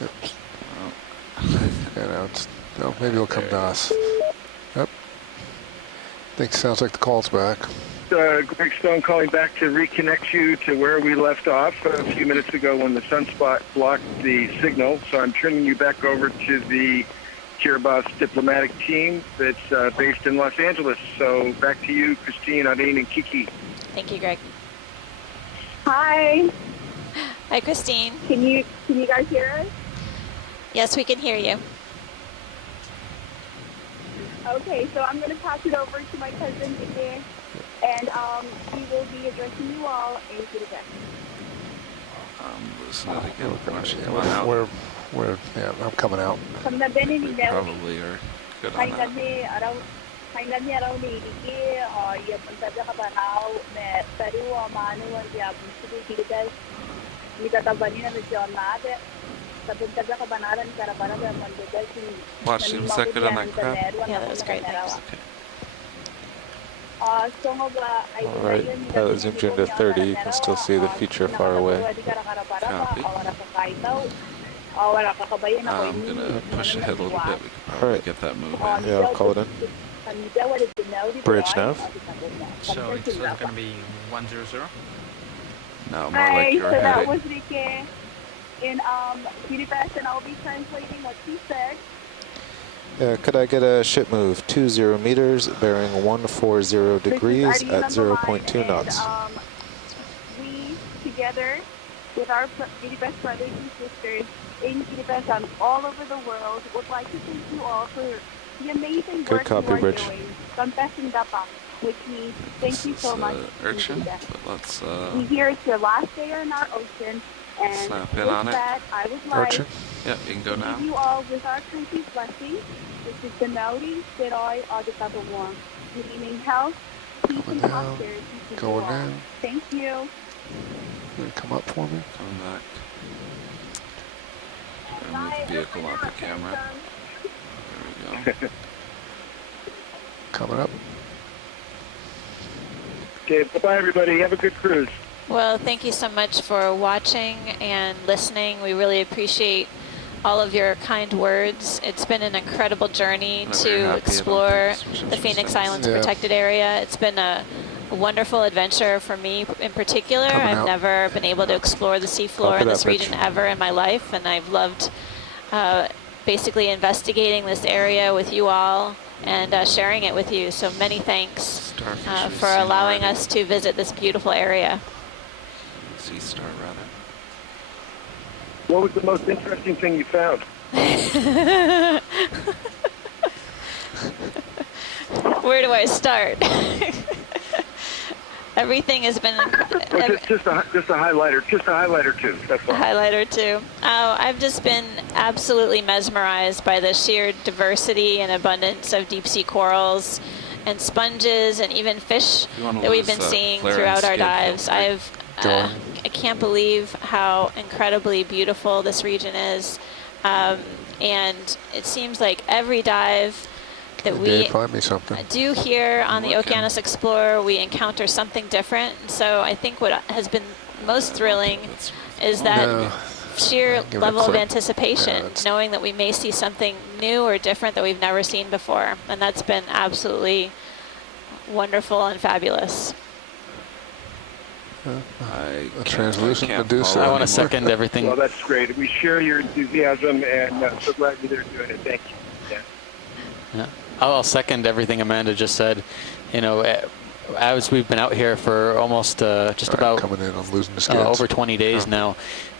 Oops. Maybe it'll come to us. Yep. Sounds like the call's back. Greg Stone calling back to reconnect you to where we left off a few minutes ago when the sunspot blocked the signal. So I'm turning you back over to the Kiribati diplomatic team that's based in Los Angeles. So back to you, Christine, Adine, and Kiki. Thank you, Greg. Hi. Hi, Christine. Can you guys hear us? Yes, we can hear you. Okay, so I'm going to pass it over to my cousin again, and he will be addressing you all in Kiribati. Listen again. I'm coming out. Probably are good on that. Watch, seems that good on that crowd? Yeah, that was great, thanks. Alright, that was zoomed into 30. You can still see the feature far away. Copy. I'm going to push ahead a little bit. We could probably get that moving. Yeah, I'll call it in. Bridge nav. So it's going to be 100? No, more like you're so that heading. was Rike in Kiribati, and I'll be translating what she said. Could I get a ship move? 20 meters, bearing 140 degrees at 0.2 knots. We, together with our Kiribati brothers and sisters in Kiribati and all over the world, would like to thank you all for the amazing work you are Bridge. doing. Dapa, which means thank you so much. Urchin, but let's We hear it's your last day on our ocean, and snap in with on it. that, I would like Urchin. Yep, you can go to now. leave you all with our country's blessing, which is the Nauri Seroy Adikabawan, meaning health, peace, Coming and down, prosperity to you going all. down. Thank you. Gonna come up for me. Coming back. Move the vehicle off the camera. There we go. Coming up. Okay, bye-bye, everybody. Have a good cruise. Well, thank you so much for watching and listening. We really appreciate all of your kind words. It's been an incredible journey to explore the Phoenix Islands protected area. It's been a wonderful adventure for me in particular. I've never been able to explore the seafloor in this region ever in my life, and I've loved basically investigating this area with you all and sharing it with you. So many thanks for allowing us to visit this beautiful area. Sea star, rather. What was the most interesting thing you found? Where do I start? Everything has been Just a highlighter, just a highlighter too. That's all. a highlighter too. I've just been absolutely mesmerized by the sheer diversity and abundance of deep sea corals and sponges and even fish that we've been seeing throughout our dives. I can't believe how incredibly beautiful this region is, and it seems like every dive that we do here on the Okeanos Explorer, we encounter something different. So I think what has been most thrilling is that sheer level of anticipation, knowing that we may see something new or different that we've never seen before. And that's been absolutely wonderful and fabulous. A translucent Medusa. I want to second everything. Well, that's great. We share your enthusiasm, and so glad you're there doing it. Thank you. Yeah. I'll second everything Amanda just said. You know, as we've been out here for almost just about coming in, I'm losing the over 20 days now,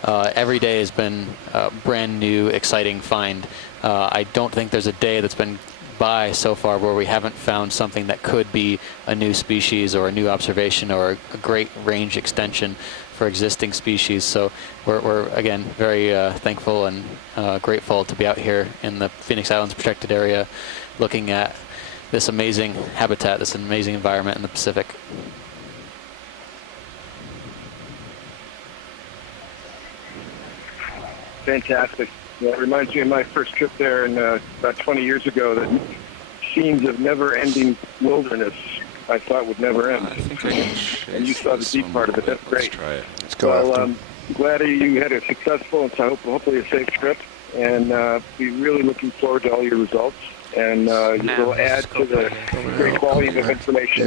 every day has been a brand new, exciting find. I don't think there's a day that's been by so far where we haven't found something that could be a new species or a new observation or a great range extension for existing species. So we're again very thankful and grateful to be out here in the Phoenix Islands protected area, looking at this amazing habitat, this amazing environment in the Pacific. Fantastic. Well, it reminds me of my first trip there about 20 years ago. That scenes of never-ending wilderness I thought would never end. I think I can and you saw the deep part of it. That's great. Let's try it. Let's go after. glad you had a successful and so hopefully a safe trip. And be really looking forward to all your results. And you'll add to the great volume of information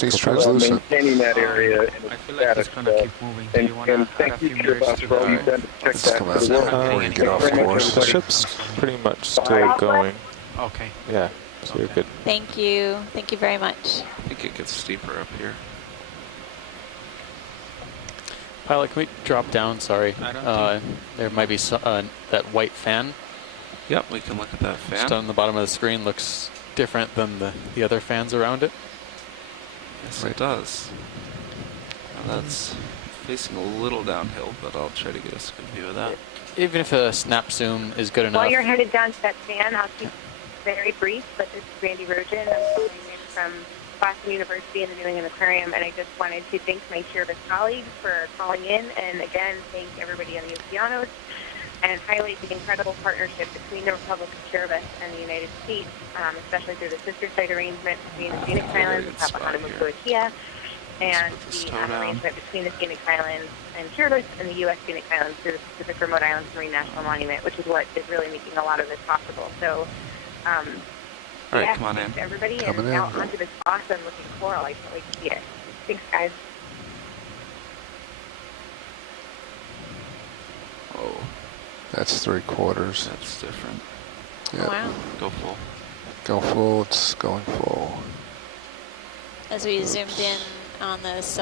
he's translucent. maintaining that area and I its feel like status. it's gonna keep moving. Do you wanna And add thank a you, few Kiribati, meters to for all the... you've done to protect Let's that come for out the world. before you get off the course. The ship's pretty much still going. Okay. Yeah, so you're good. Thank you. Thank you very much. I think it gets steeper up here. Pilot, can we drop down? Sorry. I don't There might be that white fan Yep, we can look at that just fan. on the bottom of the screen. Looks different than the other fans around it. Yes, it does. Now that's facing a little downhill, but I'll try to get us a good view of that. Even if a snap zoom is good enough. While you're headed down to that fan, I'll keep very brief, but this is Randy Rogen. I'm calling in from Boston University and the New England Aquarium, and I just wanted to thank my Kiribati colleagues for calling in, and again, thank everybody on the Okeanos, and highlight the incredible partnership between the Republic of Kiribati and the United States, especially through the sister site arrangement between the Phoenix Islands, Papahānaumokuākea, and the arrangement between the Phoenix Islands and Kiribati and the U.S. Phoenix Islands through the Pacific Remote Islands Marine National Monument, which is what is really making a lot of this possible. So, All right, yeah, come on in. thanks to everybody, Coming and in. out onto this awesome looking coral. I can't wait to see it. Thanks, guys. Oh, That's 3/4. that's different. Yeah. Wow. Go full. Go full. It's going full. As we zoomed in on this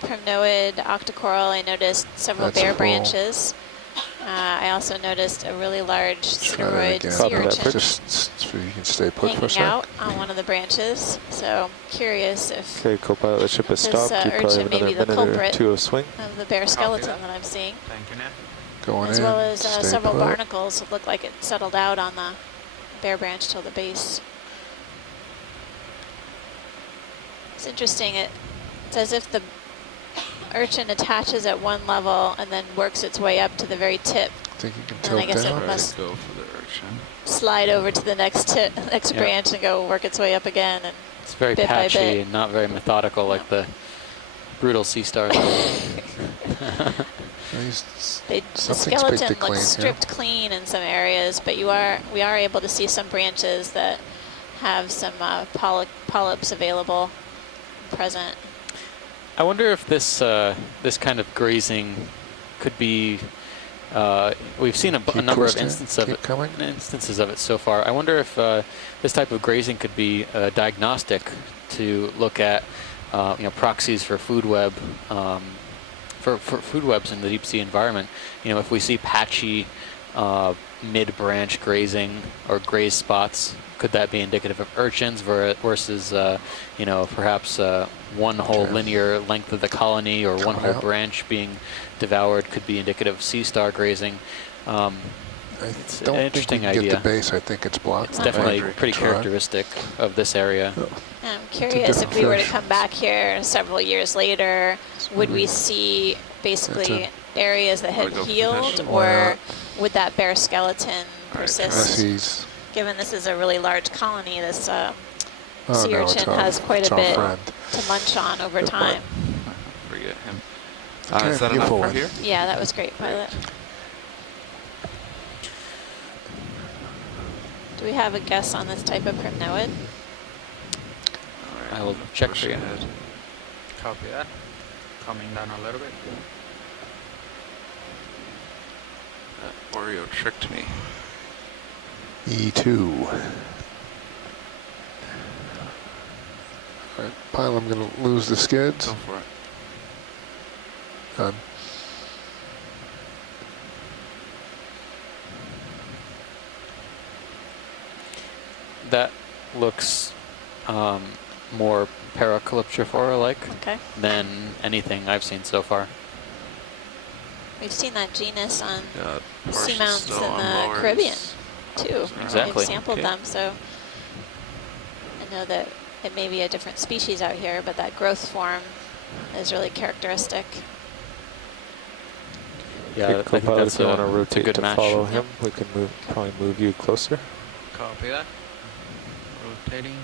primnoid octocoral, I noticed several That's bare full. branches. I also noticed a really large Try that pseudoroid again. sea urchin Just so you can stay put for a hanging sec. out on one of the branches. So curious if Okay, co-pilot, the ship has this stopped. You probably urchin have may another be the minute or culprit two of swing. of the bare skeleton that I'm seeing, Thank you, Nat. Going as in. well as stay several put. barnacles that look like it settled out on the bare branch till the base. It's interesting. It's as if the urchin attaches at one level and then works its way up to the very tip. Think you can And I tilt guess it down? Try must to go for the urchin. slide over to the next Yeah. branch and go work its way up again. And It's very bit by patchy bit. and not very methodical like the brutal sea stars. the Something's skeleton picked it clean, looks yeah. stripped clean in some areas, but we are able to see some branches that have some polyps available present. I wonder if this this kind of grazing could be. We've seen a Keep number of twisting, instances of it so far. I wonder if this type of grazing could be diagnostic to look at proxies for food web. For food webs in the deep sea environment, if we see patchy mid-branch grazing or grazed spots, could that be indicative of urchins versus, perhaps one whole linear length of the colony or one whole branch being devoured could be indicative of sea star grazing? It's an interesting think we can idea. get the base. I think it's blocked. It's definitely Right. pretty Try. characteristic of this area. I'm curious if different we were to fish. come back here several years later, would we see basically areas that had Wanna go for the healed, fish? Why or not? would that bare skeleton All right, persist? He's, Given this is a really large colony, this sea no, it's urchin our- has quite it's a our bit friend. to munch on over Good time. Forget him. Okay, Is that you enough pull for in. here? Yeah, that was great, pilot. Do we have a guess on this type of primnoid? All right, I will check pushing for you. ahead. Copy that. Coming down a little bit. That Oreo tricked me. E2. All right, pilot, I'm going to lose the skids. Go for it. Done. That looks more Paracalyptrophora-like Okay. than anything I've seen so far. We've seen that genus on Yeah, seamounts still in on the lower. Caribbean It's too. Exactly. We've sampled Okay. them, so I know that it may be a different species out here, but that growth form is really characteristic. Yeah, I Okay, think co-pilot, that's if you want a to rotate good to match. follow him, we can probably move you closer. Copy that. Rotating.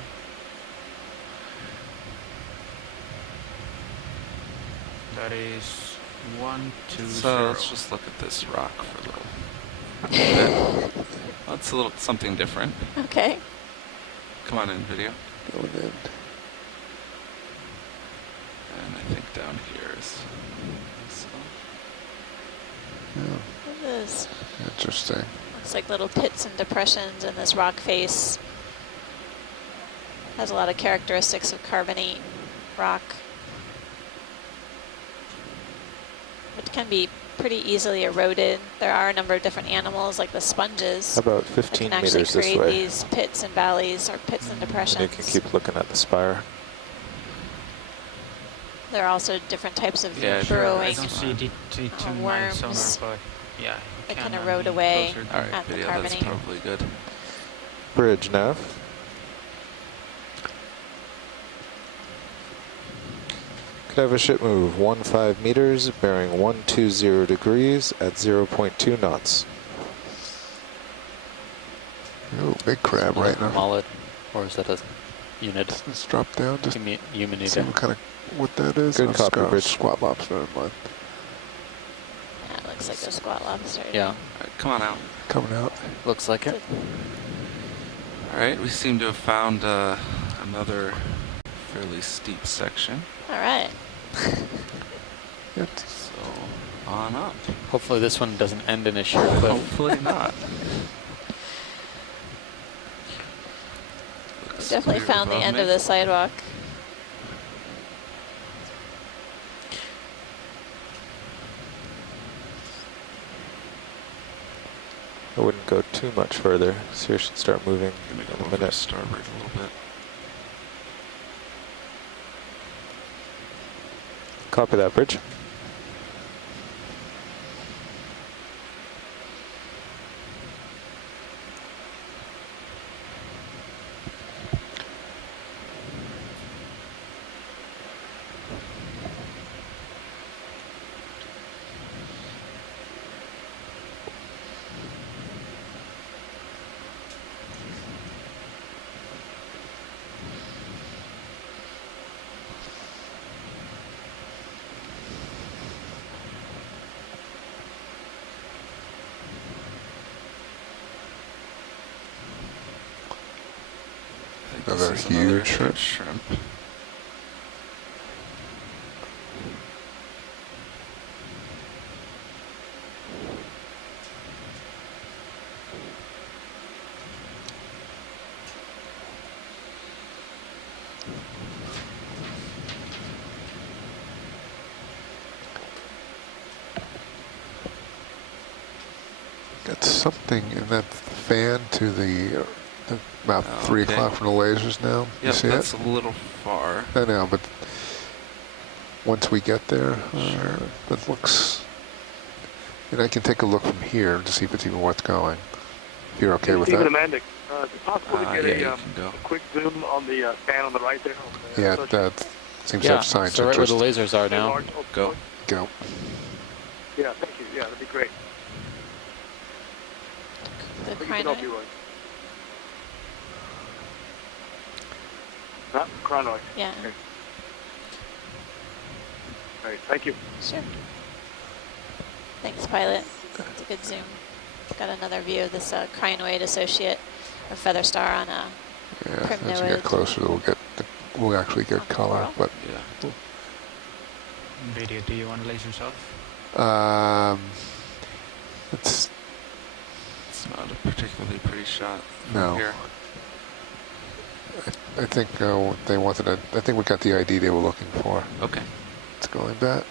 That is 120. So let's just look at this rock for a little bit. That's a little something different. Okay. Come on in, video. Going in. And I think down here is. So. Yeah, What is this? interesting. Looks like little pits and depressions in this rock face. Has a lot of characteristics of carbonate rock. It can be pretty easily eroded. There are a number of different animals, like the sponges, About that 15 can actually meters this create way. these pits and valleys, or pits and depressions. And you can keep looking at the spire. There are also different types of Yeah, I burrowing don't see D2 my worms sonar, but yeah. that you can can erode be away closer to- All right, at the video. That's carbonate. probably good. Bridge nav. Could have a ship move 15 meters, bearing 120 degrees at 0.2 knots. Oh, big crab right now. Mullet, or is that a unit? Let's drop down. Just see Humanida. what that is. Good copy, Bridge. Squat lobster in mud. Yeah, it looks like a squat lobster. Yeah, All right, come on out. Coming out. looks like it. All right, we seem to have found another fairly steep section. All right. Yep. So on up. Hopefully this one doesn't end in a sheer cliff. Hopefully not. Looks Definitely clear found the above end me. of the sidewalk. I wouldn't go too much further. So you should start moving Gonna go in a over to minute. starboard a little bit. Copy that, Bridge. I think Another this is another huge shrimp. shrimp. Got something in that fan to the about 3 Okay. o'clock from the lasers now. You Yep, see that's it? a little far. I know, but once we get there, Sure. it looks. And I can take a look from here to see if it's even worth going. If you're okay with Stephen that. Amandic, is it possible to get Yeah, a you can go. quick zoom on the fan on the right there? Yeah, that seems to Yeah, have science so right where interest. the lasers are now. Go. Go. Yeah, thank you. Yeah, that'd be great. The I think you can help crinoid. you with. Not chronoid. Yeah, Okay. All right, thank you. sure. Thanks, pilot. It's a good zoom. Got another view of this crinoid associate, or feather star on a Yeah, as you Primnoid. get closer, we'll actually get color. But Yeah. Video, do you want to laser yourself? it's It's not a particularly pretty shot from No. here. I think they wanted a. I think we got the ID they were looking for. Okay. It's going back.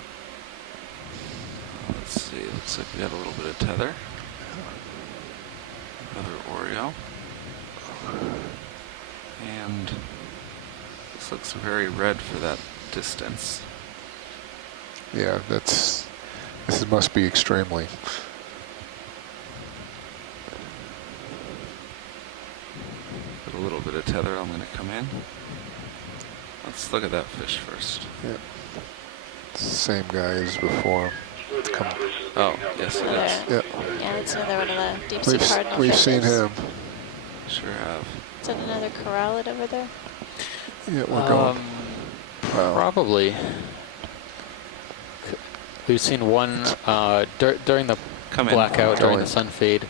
Let's see. Looks like we got a little bit of tether. Another Oreo. And this looks very red for that distance. Yeah, this must be extremely. With a little bit of tether, I'm going to come in. Let's look at that fish first. Yeah. It's the same guy as before. It's coming. Oh, yes it is. Yep. Yeah, it's another one of the deep sea cardinal We've seen fishes. him. Sure have. Is that another corallid over there? Yeah, we're going. Wow. Probably. We've seen one during the Come in. blackout, Go during in. the sun fade.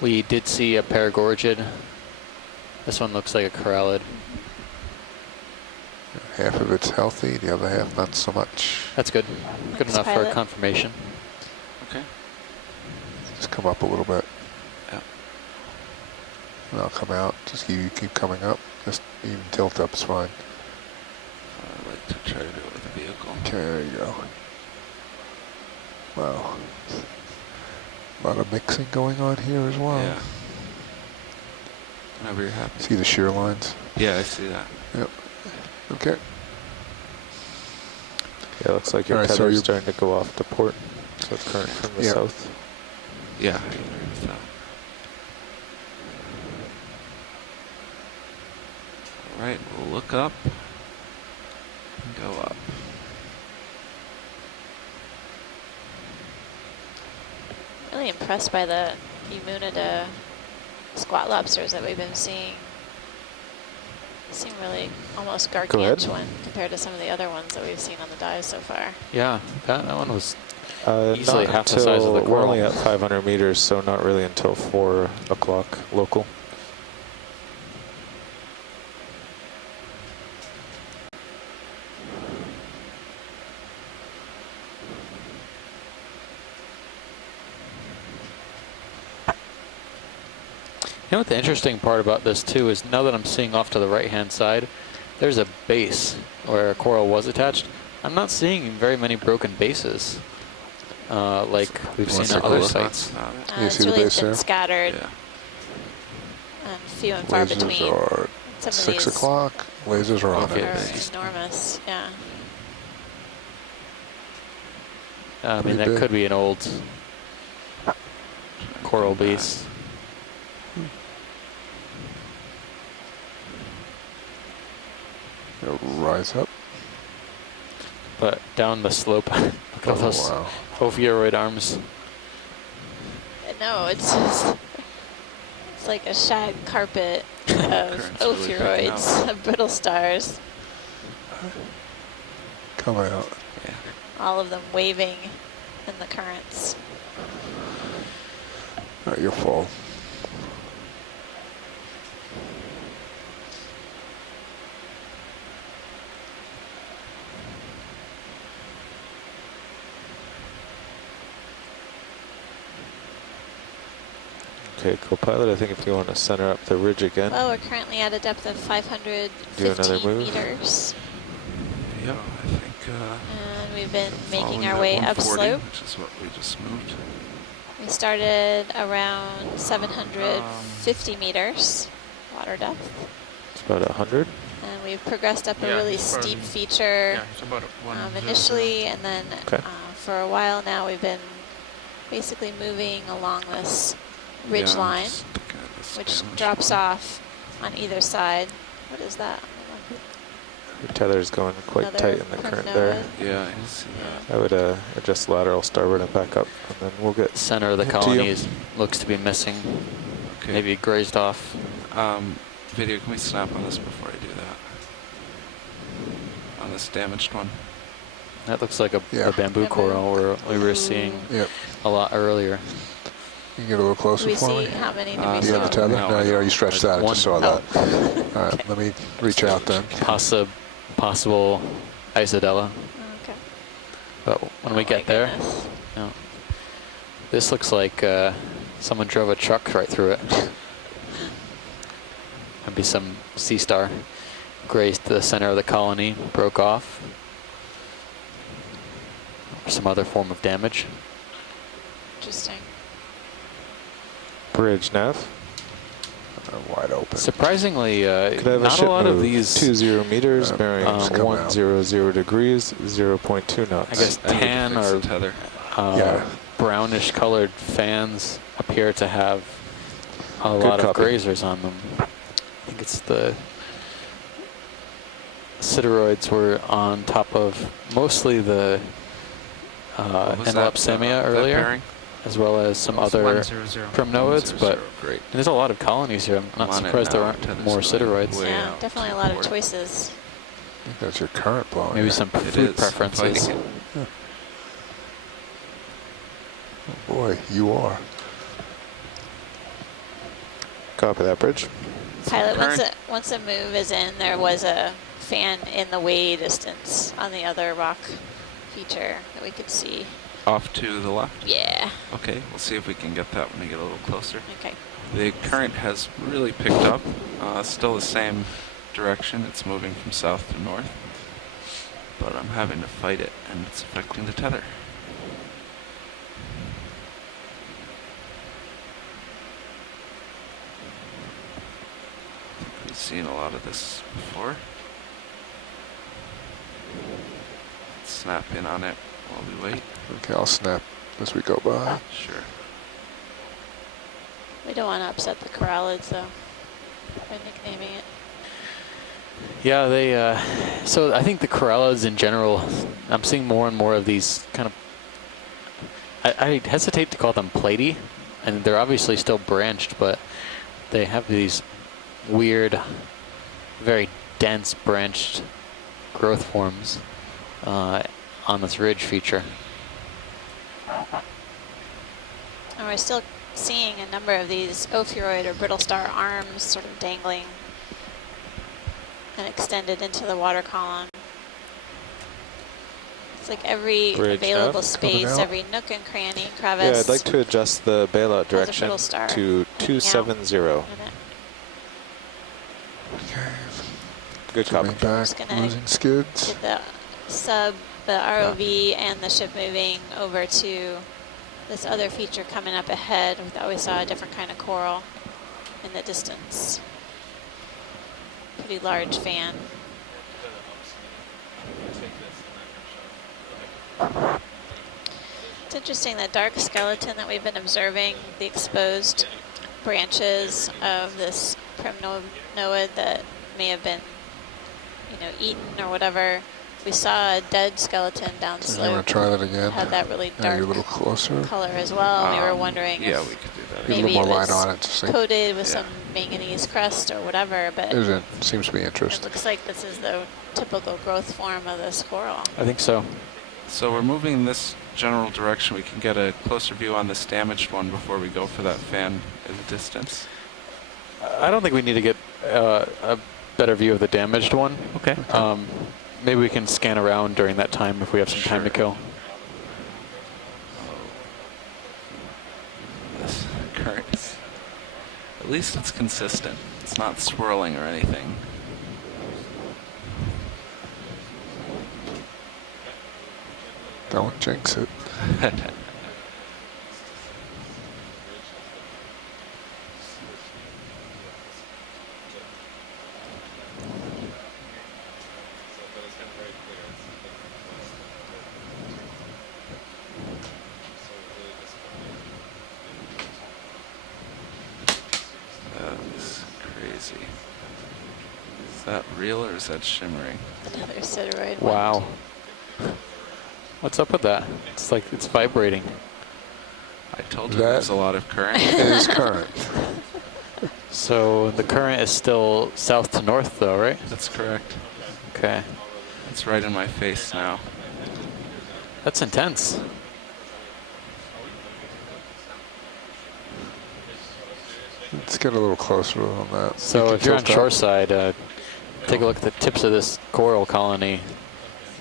We did see a paragorgid. This one looks like a corallid. Half of it's healthy, the other half not so much. That's good. Good Thanks, enough for pilot. confirmation. Okay. Just come up a little bit. Yeah. And I'll come out. Just keep coming up. Just even tilt up is fine. I like to try to do it with a vehicle. Okay, there you go. Wow. A lot of mixing going on here as well. Yeah. Whenever you're happy. See the shear lines? Yeah, I see that. Yep. Okay. Yeah, it looks like your All right, so tether's you- starting to go off to port. So it's current from the Yeah. south. Yeah, I agree with that. All right, we'll look up and go up. Really impressed by the Emunida squat lobsters that we've been seeing. Seem really almost ahead. gargantuan compared to some of the other ones that we've seen on the dive so far. Yeah, that one was easily Not half the size of the until- We're only coral. at 500 meters, so not really until 4 o'clock local. You know what the interesting part about this too is now that I'm seeing off to the right hand side, there's a base where a coral was attached. I'm not seeing very many broken bases like we've Wanna seen at take a other look? sites. That's not it. You It's see the really base been there? scattered Yeah. and few and far Lasers between. are Some of 6 these o'clock. Lasers are on Okay. it. are base. enormous, yeah. I mean, Pretty that big. could be an old coral base. It'll rise up. But down the slope, look at all those wow. ophiuroid arms. No, it's just, it's like a shag carpet of Current's really picking ophiuroids, of brittle stars, Come out. Yeah. all of them waving in the currents. All right, you're full. Okay, co-pilot, I think if you want to center up the ridge again. Well, we're currently at a depth of Do another 515 move. meters. Yeah, I think. And we've been making following our that way 140, upslope. which is what we just moved. We started around 750 meters water depth. It's about 100. And we've progressed up a Yeah, really it's steep probably- feature Yeah, it's about initially, and then Okay. for a while now we've been basically moving along this ridge Yeah, I'm line, just looking at this which damage drops one. off on either side. What is that? Your tether's going quite Another tight in the current there. primnoid. Yeah, I see that. I would adjust lateral starboard and back up, and then we'll get Center of the to you. colony looks to be missing. Okay. Maybe grazed off. Video, can we snap on this before I do that? On this damaged one? That looks like a Yeah. bamboo coral where we were seeing Yep. a lot earlier. You can get a little Do closer we for see me. how many do Uh, we Do you have the see? tether? No, No, I you don't. already stretched out. I just saw One. that. All right, let me reach out then. Possible isodella. Okay. But when we Oh get my there, goodness. you know, this looks like someone drove a truck right through it. Maybe some sea star grazed the center of the colony, broke off. Or some other form of damage. Interesting. bridge nav. Wide open. Surprisingly, Could I have a not ship a lot move? of these, 20 meters, bearing just come 100 degrees, 0.2 knots. I guess, I need to tan fix or the tether. Yeah. brownish colored fans appear to have a Good lot of copy. grazers on them. I think it's the sideroids were on top of mostly the What was that, Enelopsemia that earlier, bearing? as well as some It's other 100. primnoids, but 100, great. there's a lot of colonies here. I'm not I'm on it surprised there now. aren't Tether's more going sideroids. way Yeah, out definitely a to lot of port. choices. I think that's your current blowing. Maybe it. some It food is. preferences. Fighting it. Oh boy, you are. Copy that, bridge. Pilot, once the move is in, there was a fan in the way distance on the other rock feature that we could see. Off to the left? Yeah. Okay, we'll see if we can get that when we get a little closer. Okay. The current has really picked up. Still the same direction. It's moving from south to north. But I'm having to fight it, and it's affecting the tether. We've seen a lot of this before. Snap in on it while we wait. Okay, I'll snap as we go by. Sure. We don't want to upset the corralids, though, by nicknaming it. Yeah, they. So I think the corralids in general, I'm seeing more and more of these kind of. I hesitate to call them platy, and they're obviously still branched, but they have these weird, very dense branched growth forms on this ridge feature. And we're still seeing a number of these ophiuroid or brittle star arms sort of dangling and extended into the water column. It's like every Bridge available F, space, out. every nook and cranny, crevice. Yeah, I'd like to adjust the bailout Has a direction brittle star to hanging out 270. in it. Okay. Good copy. Coming back, Just gonna losing skids. Get the ROV and the ship moving over to this other feature coming up ahead. We thought we saw a different kind of coral in the distance. Pretty large fan. It's interesting, that dark skeleton that we've been observing, the exposed branches of this primnoid that may have been, eaten or whatever. We saw a dead skeleton downslope. You want to try that again? Had that really Maybe a dark little closer. color as well. And we were wondering Yeah, if we could do that. Get a maybe little more it light was on it. Just like, coated with Yeah. some manganese crust or whatever, but it seems to be it interesting. looks like this is the typical growth form of this coral. I think so. So we're moving in this general direction. We can get a closer view on this damaged one before we go for that fan in the distance. I don't think we need to get a better view of the damaged one. Okay. Maybe we can scan around during that time if we have some time to kill. This current is, at least it's consistent. It's not swirling or anything. Don't jinx it. That is crazy. Is that real or is that shimmering? Another sideroid. Wow. What's up with that? It's like it's vibrating. I told you there's a lot of current. It is current. So the current is still south to north though, right? That's correct. Okay. It's right in my face now. That's intense. Let's get a little closer on that. So You if can you're on tilt up. shoreside, take a look at the tips of this coral colony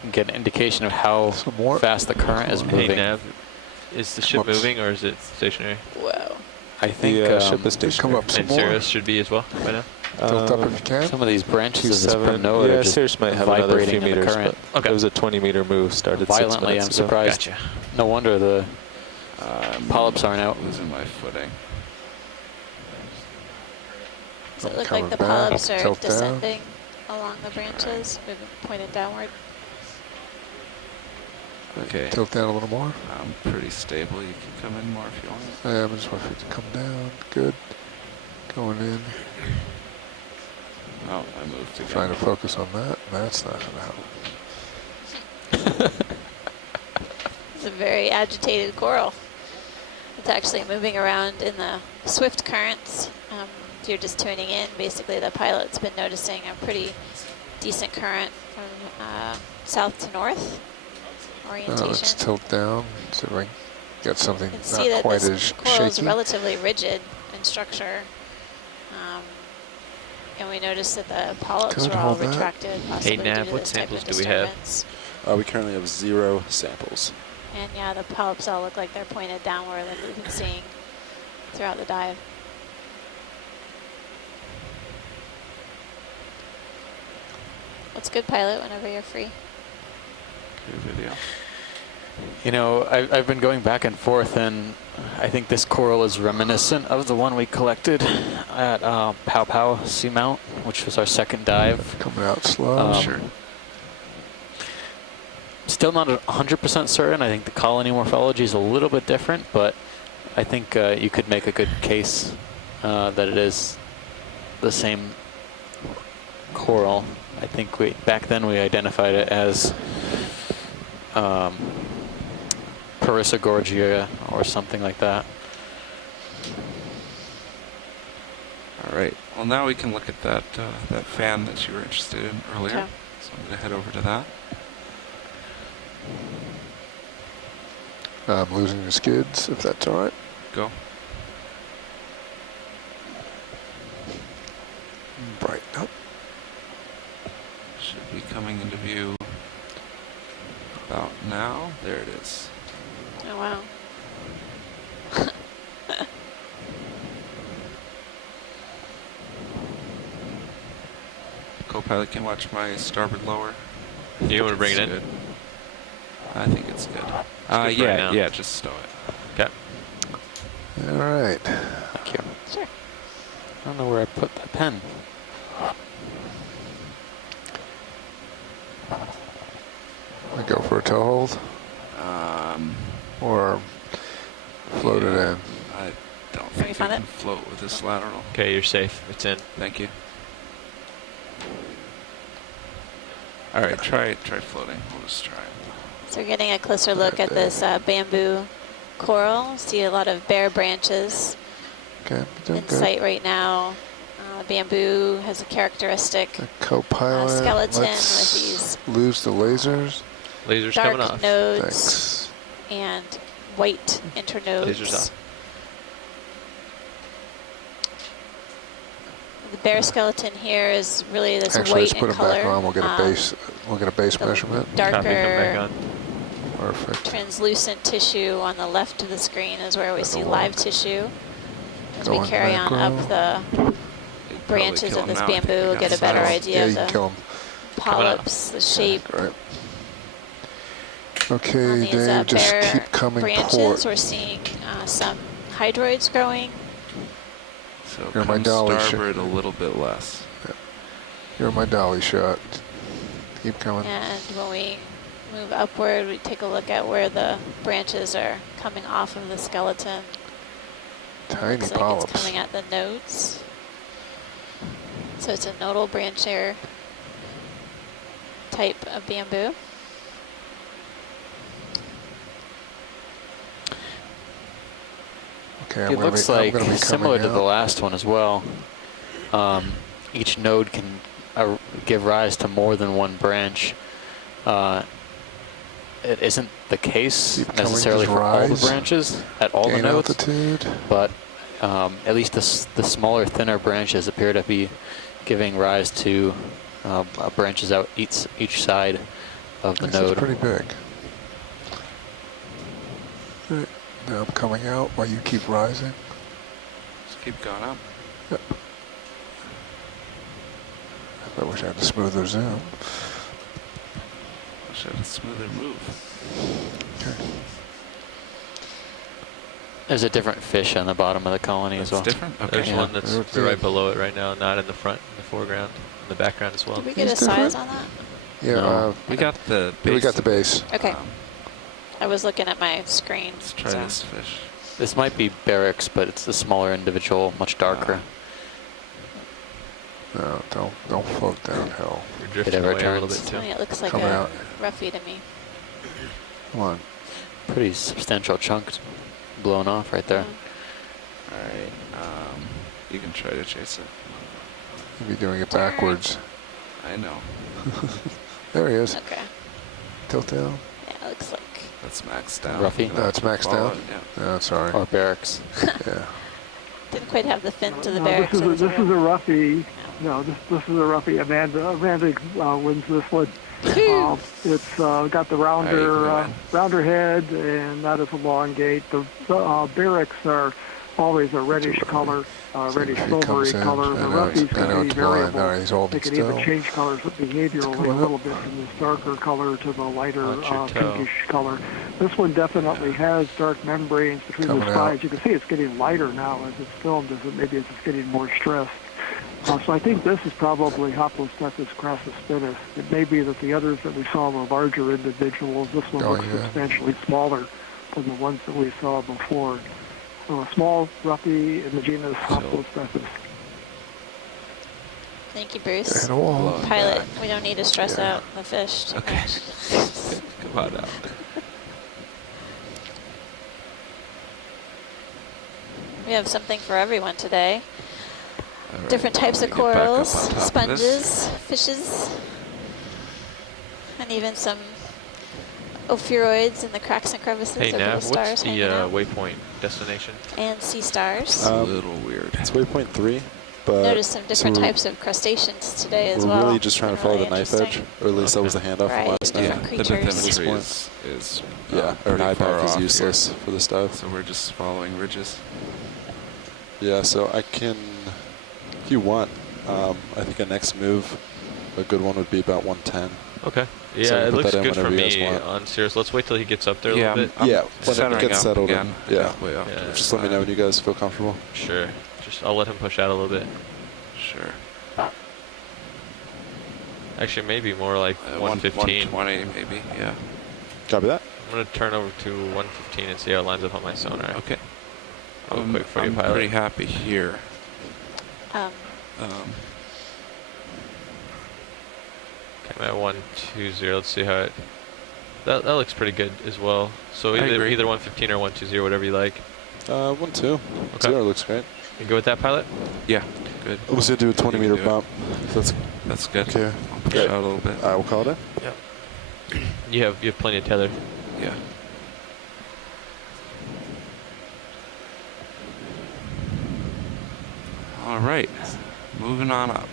and get an indication of how Some more. fast the current is Hey moving. Nav, is the ship Whoops. moving or is it stationary? Whoa. I think The ship is Come stationary. up some And more. Cirrus should be as well by now? Tilt up if you can. some of these branches of this 27. primnoid Yeah, are just Cirrus might have another vibrating few in the meters, current but Okay. it was a 20-meter move started 6 violently. I'm minutes ago. surprised. Gotcha. No wonder the I'm polyps aren't out. losing my footing. Does it look Coming like the back, polyps are tilt down. descending along the branches? We've pointed downward. Okay. Tilt down a little more. I'm pretty stable. You can come in more if you want. Yeah, I just want it to come down. Good. Going in. Oh, I moved again. Trying to focus on that. That's not going to help. It's a very agitated coral. It's actually moving around in the swift currents. If you're just tuning in, basically the pilot's been noticing a pretty decent current from south to north orientation. Let's tilt down. See if I can got something You can not see that quite this as coral is shaky. relatively rigid in structure. And we noticed that the polyps Could were all hold that. retracted, possibly due Nav, to what this type of samples do we have? disturbance. We currently have 0 samples. And yeah, the polyps all look like they're pointed downward, like we've been seeing throughout the dive. What's good, pilot, whenever you're free? Good video. You know, I've been going back and forth, and I think this coral is reminiscent of the one we collected at Pow Pow Seamount, which was our second dive. Coming out slow. Sure. Still not 100% certain. I think the colony morphology is a little bit different, but I think you could make a good case that it is the same coral. I think back then we identified it as Parissagorgia or something like that. All right. Well, now we can look at that that fan that you were interested in earlier. Okay. So I'm going to head over to that. I'm losing the skids, if that's all right. Go. Brighten up. Should be coming into view about now. There it is. Oh, wow. Co-pilot can watch my starboard lower. You want to bring it in? Good. I think it's good. It's good for right Yeah, now. yeah, just stow it. Okay. All right. Thank you. Sure. I don't know where I put the pen. We go for a toe hold or float it in. I don't you think you found can it? float with this lateral. Okay, you're safe. It's in. Thank you. All right, try floating. We'll just try it. So we're getting a closer look at this bamboo coral. See a lot of bare branches Okay, doing in good. sight right now. Bamboo has a characteristic The co-pilot. skeleton Let's with these lose the lasers. Laser's dark coming off. nodes Thanks. and white internodes. Laser's off. The bare skeleton here is really this Actually, let's white put in them color. back on. We'll get a base. We'll get a base the measurement. Copy, come back Darker on. Perfect. translucent tissue on the left of the screen is where we That's see the live one. tissue. As we Going carry on macro. up the They'd branches probably of this kill 'em now. I think bamboo, they we'll got get a better settled. idea Yeah, of you can the kill them. polyps, the shape. Right. On Okay, these Dave, just bare keep coming branches, port. we're seeing some hydroids growing. So You're my come dolly starboard a little bit less. You're my dolly shot. Keep coming. And when we move upward, we take a look at where the branches are coming off of the skeleton. Tiny Looks like polyps. it's coming at the nodes. So it's a nodal brancher type of bamboo. Okay, It looks like I'm gonna be similar to coming the out. last one as well. Each node can give rise to more than one branch. It isn't the case Keep coming, necessarily just for all the rise. branches at all the Gain nodes, altitude. but at least the smaller, thinner branches appear to be giving rise to branches out each side of the This node. is pretty big. Right. Now I'm coming out while you keep rising. Just keep going up. Yep. I wish I had a smoother zoom. Wish I had a smoother move. Okay. There's a different fish on the bottom of the colony That's as well. different? Okay. There's Yeah. one that's Okay. right below it right now, not in the front, in the foreground, in the background as well. Did we get a It's size different. on that? Yeah, No. We got the base. we got the base. Okay. Um, I was looking at my screen. let's try so- this fish. This might be barracks, but it's the smaller individual, much darker. No, don't float downhill. You're drifting ever away a little turns. bit too. It looks like Coming a out. roughy to me. Come on. Pretty substantial chunk blown off right there. Yeah. All right. You can try to chase it. You'll be doing it backwards. I know. There he is. Okay. Tilt down. Yeah, it looks like That's maxed out. Roughy? No, it's maxed out? Yeah. No, sorry. Or barracks. Yeah. Didn't quite have the fin to the No, barracks. this is a roughie. No, this is a roughie. Amanda wins this one. It's got the rounder head and not as elongate. The barracks are always a reddish color, reddish silvery color. The roughies can be variable. They can even change colors behaviorally a little bit from this darker color to the lighter pinkish color. This one definitely has dark membranes between the sides. You can see it's getting lighter now as it's filmed, maybe it's just getting more stressed. So I think this is probably Hoplostethus crassus. It may be that the others that we saw were larger individuals. This one looks substantially smaller than the ones that we saw before. So a small roughie in the genus Hoplostethus. Thank you, Bruce. And Pilot, we don't need to stress out the fish too much. Come on out. We have something for everyone today. Right. Different types of Get back up on corals, top of sponges, fishes, and even some ophiuroids in the cracks and crevices Hey over the Nav, stars what's the hanging out. waypoint destination? And sea stars. It's a little weird. It's waypoint 3, but Noticed some different types of crustaceans today as we're well. really just trying to follow the Really knife edge, interesting. or at least that was the handoff Right, from last night. different creatures. The bathymetry is or an pretty far iPath is off useless here. for this dive. So we're just following ridges. Yeah, so I can, if you want, I think a next move, a good one would be about 110. Okay. Yeah, So it put looks that in good for whenever you guys me want. on Cirrus. Let's wait till he gets up there a Yeah, little bit. I'm Yeah, when it centering gets up settled in. again. Yeah. Way up. Yeah. Just let me know when you guys feel comfortable. Sure. I'll let him push out a little bit. Sure. Actually, maybe more like 115. 120 maybe, yeah. Copy that. I'm going to turn over to 115 and see how it lines up on my sonar. Okay. Real quick for you, I'm pilot. pretty happy here. Okay, I'm at 120. Let's see how it... That looks pretty good as well. So either 115 or 120, whatever you like. 1-2. Okay. 0 looks great. You good with that, pilot? Yeah, good. We'll just do a 20-meter do it. bump. That's good. Okay. I'll push out a little bit. I will call it in. Yep. You have plenty of tether. Yeah. All right, moving on up.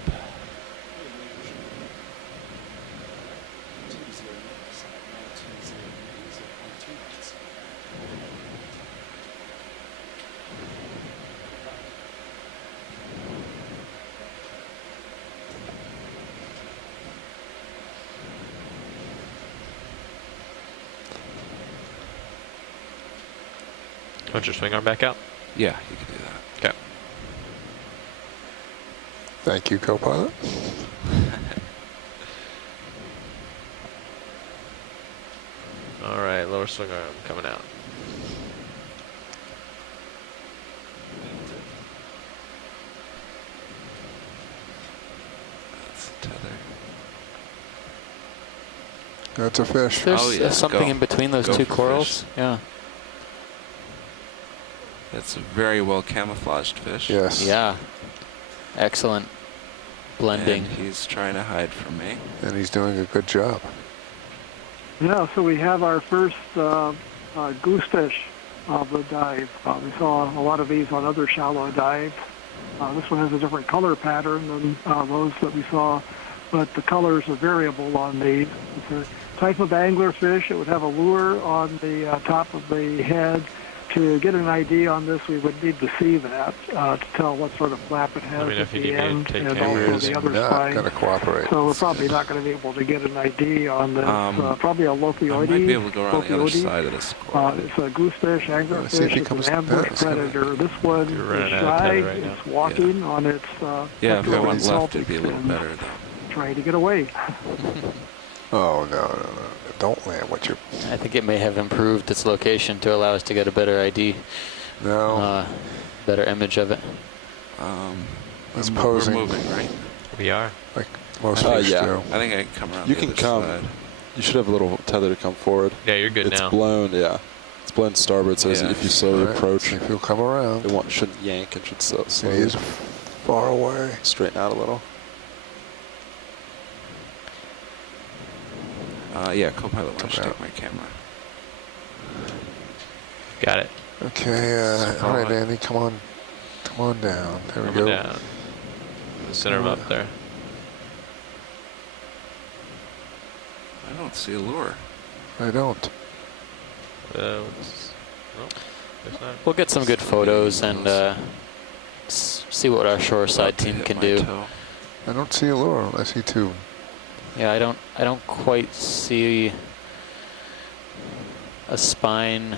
Want your swing arm back out? Yeah, you can do that. Okay. Thank you, co-pilot. All right, lower swing arm coming out. That's the tether. That's a fish. There's something go. in between those Go two for corals. fish. Yeah. That's a very well camouflaged fish. Yes. Yeah. Excellent blending. And he's trying to hide from me. And he's doing a good job. Yeah, so we have our first goose fish of the dive. We saw a lot of these on other shallow dives. This one has a different color pattern than those that we saw, but the colors are variable on these. It's a type of anglerfish. It would have a lure on the top of the head. To get an idea on this, we would need to see that to tell what sort of flap it has at the end and also the other Not going to spine. cooperate. So we're probably not going to be able to get an ID on this. Probably a I Lophioides. might be able to go around the other Lophioides. side of this coral. It's a goosefish, See if anglerfish. he It's comes an ambush back. predator. This one You're is running out of shy. tether right now. It's walking on its Yeah, if I pectoral went and left, pelvic it'd be a little fins, better, though. trying to get away. Oh, no. Don't land what you're... I think it may have improved its location to allow us to get a better ID. No. Better image of it. It's posing. We're moving, right? We are. Like most fish yeah. do. I think I can come around You the can other come. side. You should have a little tether to come forward. Yeah, you're good It's now. blown, yeah. It's blown starboard, so Yeah. if you slowly All right, approach, see if he'll come around. it shouldn't yank and should See, slowly he's far away. straighten out a little. Yeah, co-pilot, why don't you Come take my camera? Got it. Okay, all right, Andy, come on down. There we go. Down. Center him up there. I don't see a lure. I don't. No, there's not. We'll get some good photos and see what our shoreside team can do. I don't see a lure. I see two. Yeah, I don't quite see a spine.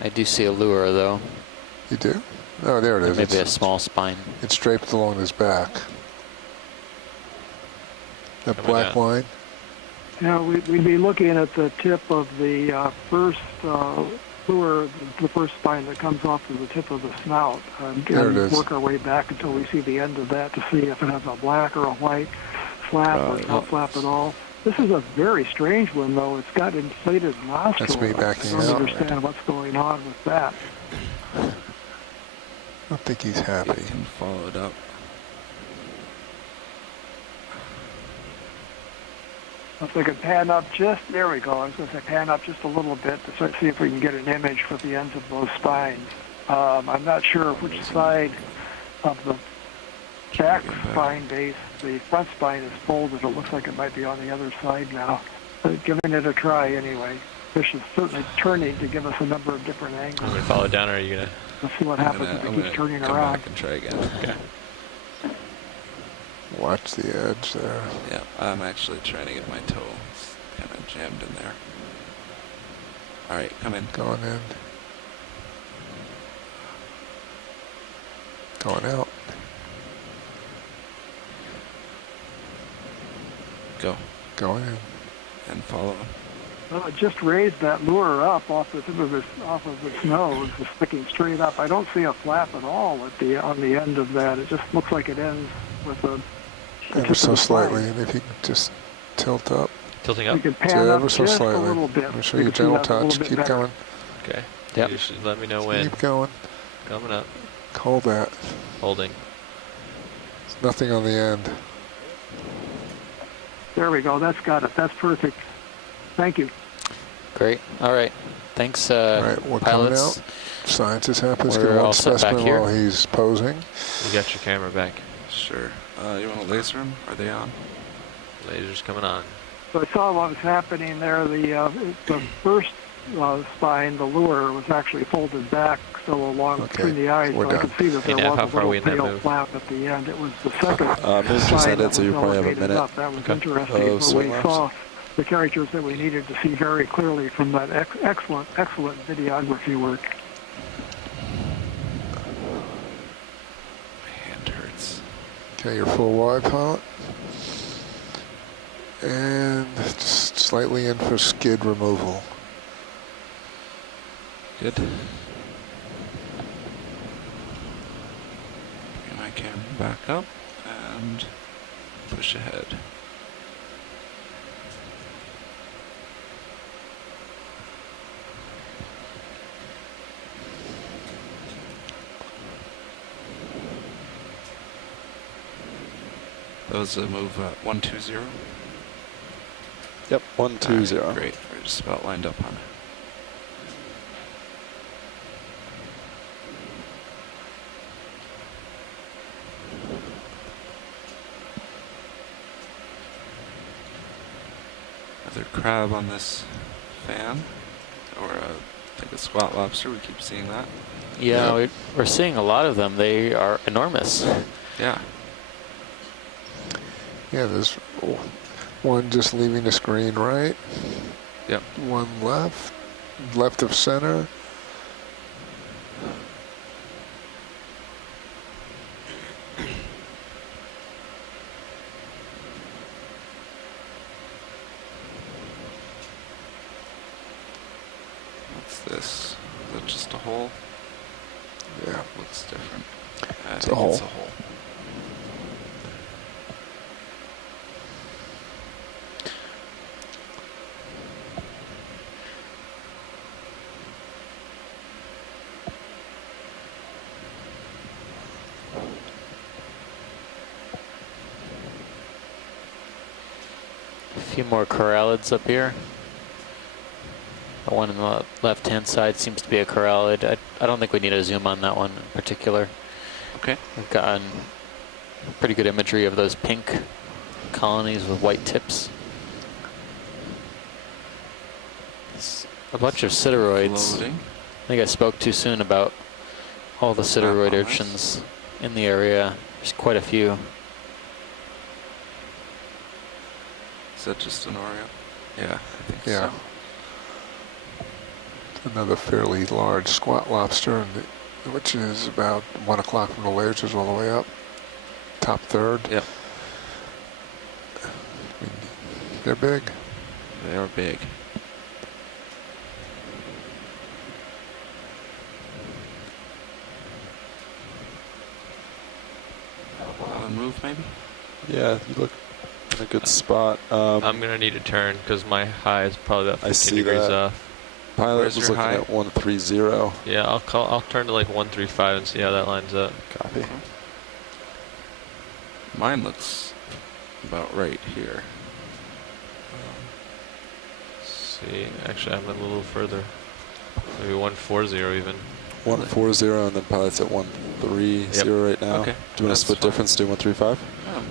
I do see a lure though. You do? Oh, there it is. Maybe a small spine. It's draped along his back. That Coming black down. line. Yeah, we'd be looking at the tip of the first lure, the first spine that comes off of the tip of the snout. There it And is. work our way back until we see the end of that to see if it has a black or a white flap or no flap at all. This is a very strange one, though. It's got inflated nostrils. That's me backing I don't out. understand what's going on with that. I don't think he's happy. You can follow it up. If we could pan up just, there we go. I was going to say pan up just a little bit to sort of see if we can get an image for the ends of those spines. I'm not sure which side of the back spine base the front spine is folded. It looks like it might be on the other side now. But giving it a try anyway. Fish is certainly turning to give us a number of different angles. I'm gonna follow down, or are you gonna? Let's see what happens if it keeps turning around. Back and try again. Okay. Watch the edge there. Yeah, I'm actually trying to get my toe. It's kind of jammed in there. All right, come in. Going in. Going out. Go. Going in. And follow him. Well, it just raised that lure up off the tip of its nose, just sticking straight up. I don't see a flap at all on the end of that. It just looks like it ends with a Ever so slightly, and if you can just tilt up. Tilting We up. can pan up Ever so just slightly. a little bit. Let me show We you a can see gentle that a little touch. bit Keep better. going. Okay. Yep. You should let me know when. Keep going. Coming up. Hold that. Holding. There's nothing on the end. There we go. That's got it. That's perfect. Thank you. Great. All right. Thanks, All right, we're coming pilots. out. Science is happening. Let's We're get one all set back specimen here. while he's posing. You got your camera back. Sure. You want to laser him? Are they on? Laser's coming on. So I saw what was happening there. The first spine, the lure, was actually folded back still along Okay, between the eyes. we're So I could done. see that Hey, there Nav, was how a far are we little in that tail move? flap at the end. It was the second Moose just side ended, that so you was probably have a elevated minute. up. That was Okay. interesting. Oh, But swing we laps. saw the characters that we needed to see very clearly from that excellent videography work. My hand hurts. Okay, you're full wide, pilot. And just slightly in for skid removal. Good. Bring my camera back up and push ahead. That was a move 120. Yep, 120. Alright, great. We're just about lined up on it. Another crab on this fan, or I think a squat lobster. We keep seeing that. Yeah, we're seeing a lot of them. They are enormous. Yeah. Yeah, there's one just leaving the screen right. Yep. One left of center. What's this? Is that just a hole? Yeah. Looks different. I It's think a hole. It's a hole. A few more corallids up here. The one on the left-hand side seems to be a corallid. I don't think we need to zoom on that one in particular. Okay. We've gotten pretty good imagery of those pink colonies with white tips. It's a bunch of sideroids. Floating. I think I spoke too soon about all the sideroid urchins in the area. There's quite a few. Is that just an Oreo? Yeah, I think Yeah. so. Another fairly large squat lobster, which is about 1 o'clock from the lasers all the way up. Top third. Yep. They're big. They are big. Move maybe? Yeah, you look in a good spot. I'm gonna need to turn because my high is probably about 15 degrees off. Pilot Where's was your looking high? at 130. Yeah, I'll turn to like 135 and see how that lines up. Copy. Mine looks about right here. Let's see, actually I'm a little further. Maybe 140 even. 140 and then pilot's at 130 right now. Okay. Do you want to split difference, do 135?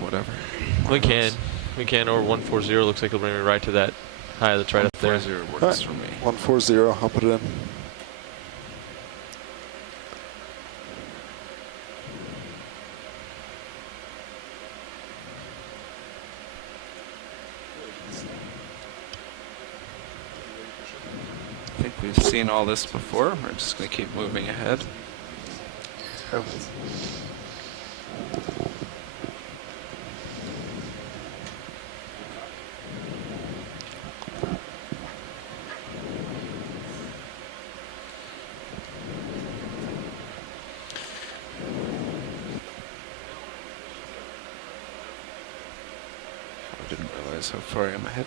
Whatever. We can, or 140 looks like it'll bring me right to that high that's right up there. 140 works for me. 140, I'll put it in. I think we've seen all this before. We're just going to keep moving ahead. I didn't realize how far I am ahead.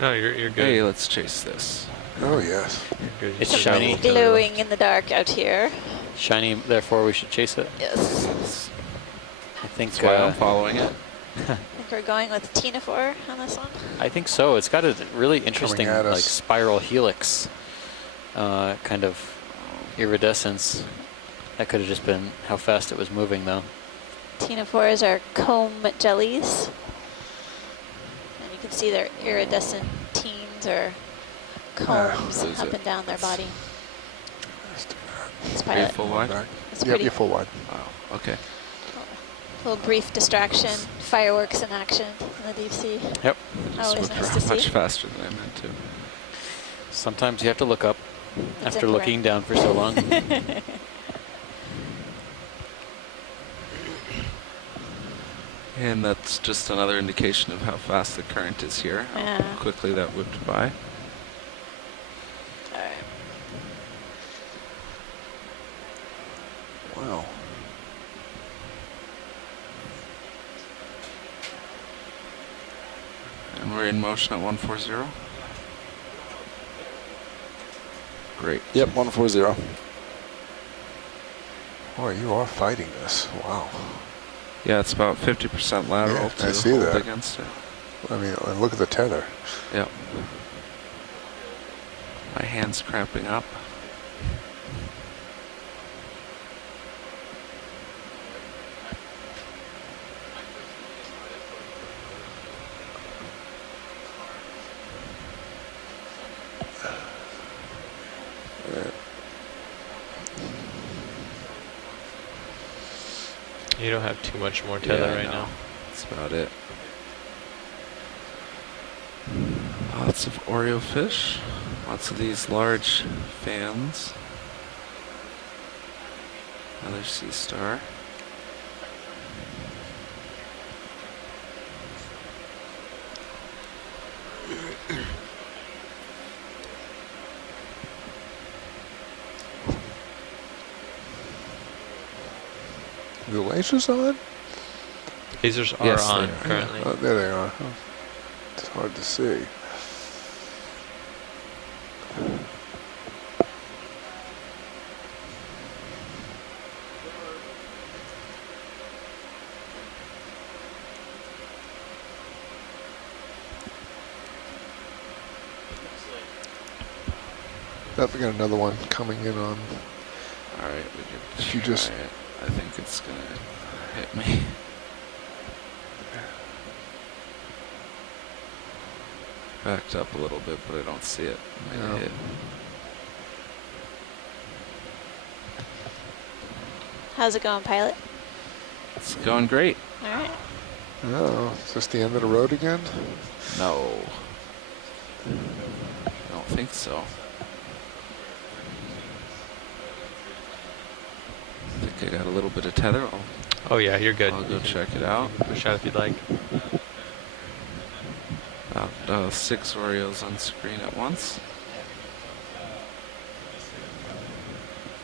No, you're good. Hey, let's chase this. Oh, yes. You're good. It's shiny. Glowing in the dark out here. Shiny, therefore we should chase it. Yes. I think That's why I'm following it. I think we're going with Tinafor on this one. I think so. It's got a really interesting at us. like spiral helix kind of iridescence. That could have just been how fast it was moving though. Tinaphores are comb jellies. And you can see their iridescent teens or combs lose up it. and down their body. It's Are you pilot. full wide? It's Yep, pretty. you're full wide. Wow, okay. Little brief distraction, fireworks in action in the deep sea. Yep. Always This nice to went see. much faster than I meant to. Sometimes you have to look up It's after looking down for so long. And that's just another indication of how fast the current is here, how Yeah. quickly that whipped by. All right. Wow. And we're in motion at 140. Great. Yep, 140. Boy, you are fighting this. Wow. Yeah, it's about 50% lateral Yeah, I to see hold that. against it. I mean, and look at the tether. Yep. My hand's cramping up. You don't have too much more tether Yeah, right no, now. that's about it. Lots of Oreo fish. Lots of these large fans. Another sea star. The lasers on? Lasers are Yes, they on are. currently. Oh, there they are. It's hard to see. we got another one coming in on. All right, we could If you try just- it. I think it's gonna hit me. Backed up a little bit, but I don't see it. Might Yeah. hit. How's it going, pilot? It's going great. All right. Oh, is this the end of the road again? No. I don't think so. I think I got a little bit of tether. Oh yeah, you're good. I'll go check it out. You can push out if you'd like. About 6 Oreos on screen at once.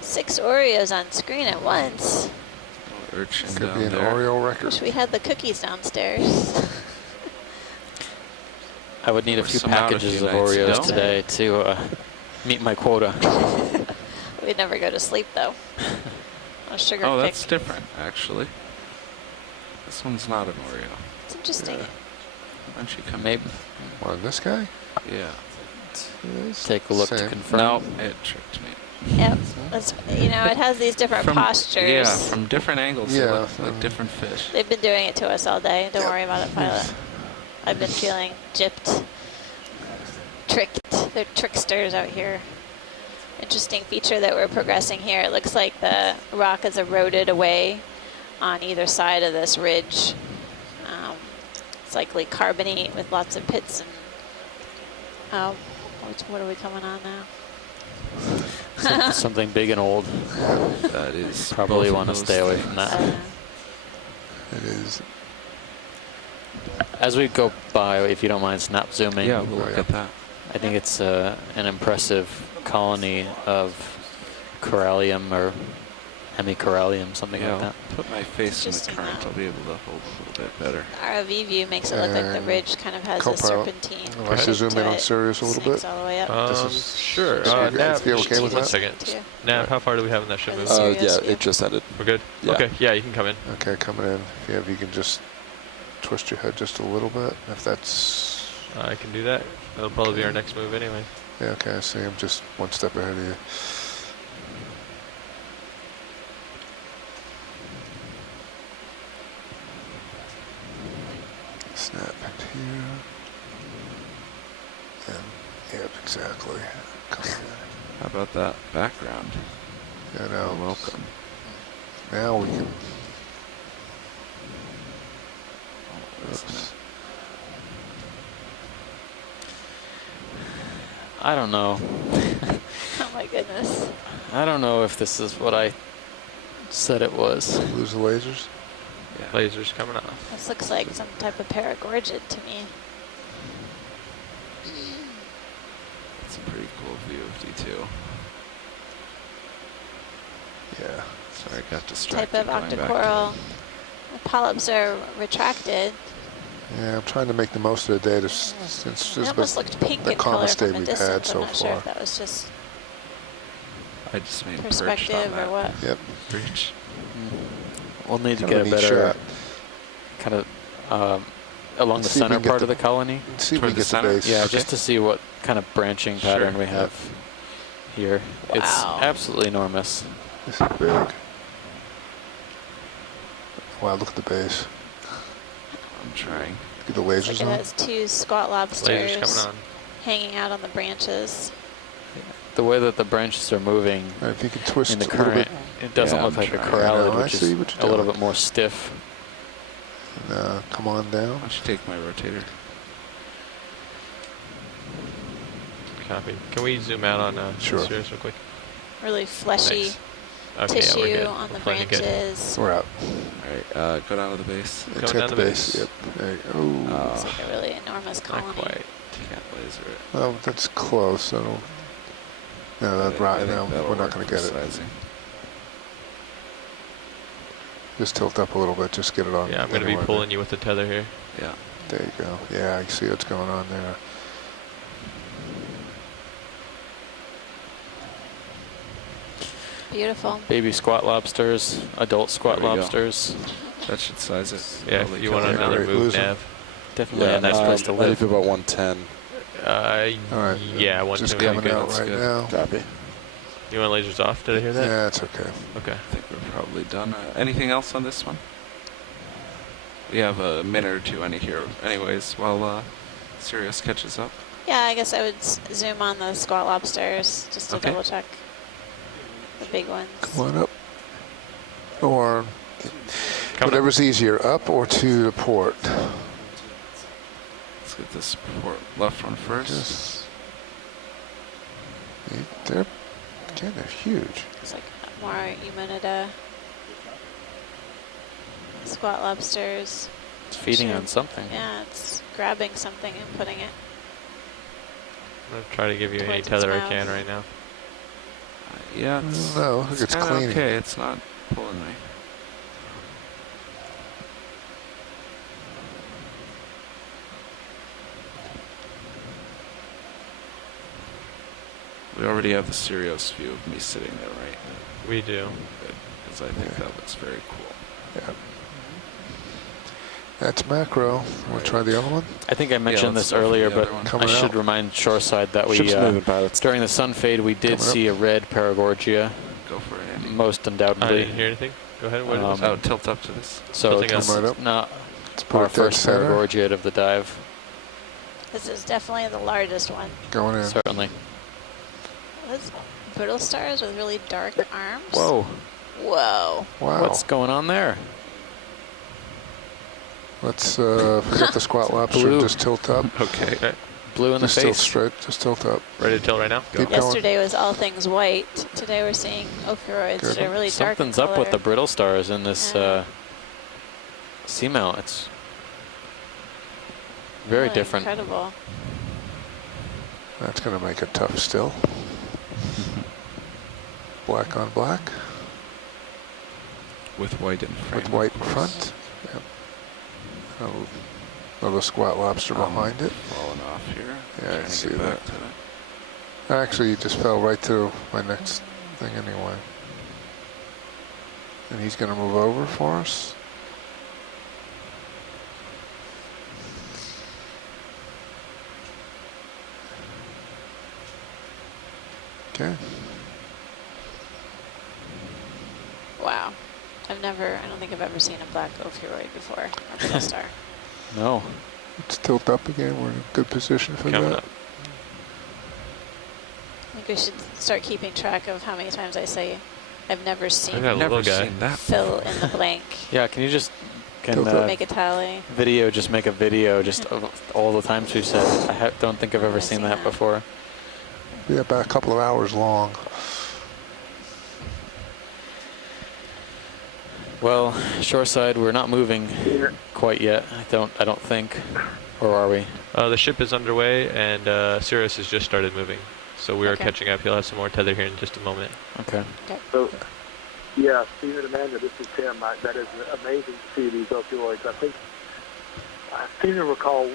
6 Oreos on screen at once. Little urchin Could down be an there. Oreo record. Wish we had the cookies downstairs. I would need a We're few some out a packages few of nights Oreos ago. today to meet my quota. We'd never go to sleep though. A sugar Oh, kick. that's different, actually. This one's not an Oreo. It's interesting. Why don't you come Maybe. On this guy? Yeah. Take a look to Same. confirm. No, it tricked me. Yep. That's, you know, it has these different postures. Yeah, from different angles, they Yeah, look like different fish. They've been doing it to us all day. Don't worry about it, pilot. I've been feeling gypped, tricked. They're tricksters out here. Interesting feature that we're progressing here. It looks like the rock is eroded away on either side of this ridge. It's likely carbonate with lots of pits and what are we coming on now? Something big and old. That is Probably both want to of those stay away things. from that. It is. As we go by, if you don't mind snap zooming. Yeah, we'll look at that. I think it's an impressive colony of corallium or hemicorallium, something Yeah, like that. I'll put my face in the Interesting current. that. I'll be able to hold a little bit better. ROV view makes it look like the And ridge kind of has a co-pilot. serpentine. I'd like to zoom in to on it. Sirius a little Snakes bit. all the way up. This is- Sure. Sure. Nav, You okay with one that? second. Yeah. Nav, how far do we have in that ship Are move? the serious Yeah, view? it just ended. We're good? Yeah. Okay, yeah, you can come in. Okay, coming in. Yeah, if you can just twist your head just a little bit, if that's... I can do that. That'll probably be our next move anyway. Yeah, okay, I see. I'm just one step ahead of you. Snap into here. And, yep, exactly. Come How about that background? in. Yeah, You're now, welcome. now we can... Oops. I don't know. Oh my goodness. I don't know if this is what I said it was. Lose the lasers? Yeah. Lasers coming off. This looks like some type of paragorgid to me. It's a pretty cool view of D2. Yeah. Sorry, I got Type distracted of going back to octocoral. The polyps are retracted. Yeah, I'm trying to make the most of the day since It this almost was looked pink the in color calmest day from a we've had distance. so I'm not sure far. if that was just I just made perspective perched on or that what. Yep. breach. We'll need to Kind of get a neat better shot. kind of along the See if we center can get part of the- the colony. See if Toward we the get the center? base. Yeah, Okay. just to see what kind of branching Sure. pattern we have here. It's Wow. absolutely enormous. This is big. Wow, look at the base. I'm trying. Get the Looks lasers like it on. has 2 squat lobsters Lasers coming on. hanging out on the branches. The way that the branches are moving If you can twist in the a little current, bit. it doesn't Yeah, look I'm like a trying. corallid, I which see is what you're a little doing. bit more stiff. Come on down. Why don't you take my rotator? Copy. Can we zoom out on Sure. Sirius real quick? Really fleshy Thanks. Okay, tissue yeah, we're good. on the We're plenty good. branches. We're out. All right, go down to the base. It's Going at down the the base. base. Yep. There you go. Looks like a really enormous colony. Not quite. Can't laser it. Oh, that's close. I don't. No, that's I right. think No, that'll we're not work going to for get it. sizing. Just tilt up a little bit. Just get it on. Yeah, I'm going to be anywhere pulling you with the tether here. Yeah. There you go. Yeah, I see what's going on there. Beautiful. Baby squat lobsters, adult squat There we go. lobsters. That should size it. Yeah, Probably if you want cover it. another Alright, move, lose 'em. Nav. Definitely a nice place to Maybe live. about 110. All right. Yeah, one Just two. coming out that's right good. now. Copy. You want lasers off? Did I hear that? Yeah, it's okay. Okay. I think we're probably done. Anything else on this one? We have a minute or two anyways, while Sirius catches up. Yeah, I guess I would zoom on the squat lobsters just to Okay. double check the big ones. Come on up. Or whatever's easier, up or to the port. Let's get this port left one first. They're kind of huge. It's like more Eumenidae. Squat lobsters. It's feeding Sure. on something. Yeah, it's grabbing something and putting it. I'm going to try to give you any Towards its tether I mouth. can right now. Yeah, it's, No, look, it's kinda cleaning. okay. It's not pulling me. We already have the Sirius view of me sitting there, right? We do. Because I think that looks very cool. Yeah. That's macro. We'll try the other one. I think I mentioned let's this go for earlier, the but other one. I Coming should out. remind Shoreside that we, Ship's moving, pilots. during the sun fade, we did Coming up. see a red Paragorgia, Go for it, Andy. most I undoubtedly. didn't hear anything. Go ahead. What was Oh, tilt up to this. So Something it's else. Right up. not Let's put our it dead first center. Paragorgia of the dive, This is definitely the largest one. Going in. certainly. Those brittle stars with really dark arms. Whoa, Whoa. Wow. what's going on there? Let's forget the squat lobster. Blue. Just tilt up. Okay. Blue in the Just tilt face. straight. Just tilt up. Ready to tilt right now? Keep going. Yesterday was all things white. Today we're seeing ophiuroids that are really dark in Something's up with the color. brittle stars in this Yeah. seamount. It's very Really different. Incredible. That's going to make it tough still. Black on black With white in frame. with white of in course. front. Yep. Another squat lobster behind it. Falling off here. Yeah, I Trying to see get that. back to it. Actually, he just fell right to my next thing anyway. And he's going to move over for us. Okay. Wow. I don't think I've ever seen a black ophiuroid before. Or brittle star. No. Let's tilt up again. We're in a good position for Coming that. up. I think we should start keeping track of how many times I say I've never seen I got a Never little guy. seen that. fill in the blank. Yeah, can you just Tilt up. Make a tally. just make a video just of all the times we've said? I don't think I've ever seen that before. Be about a couple of hours long. Well, shoreside, we're not moving quite yet. I don't think, or are we? The ship is underway, and Sirius has just started moving. So we are Okay. catching up. He'll have some more tether here in just a moment. Okay. So, yeah, Steve and Amanda, this is Tim. That is amazing to see these opioids. I think I seem to recall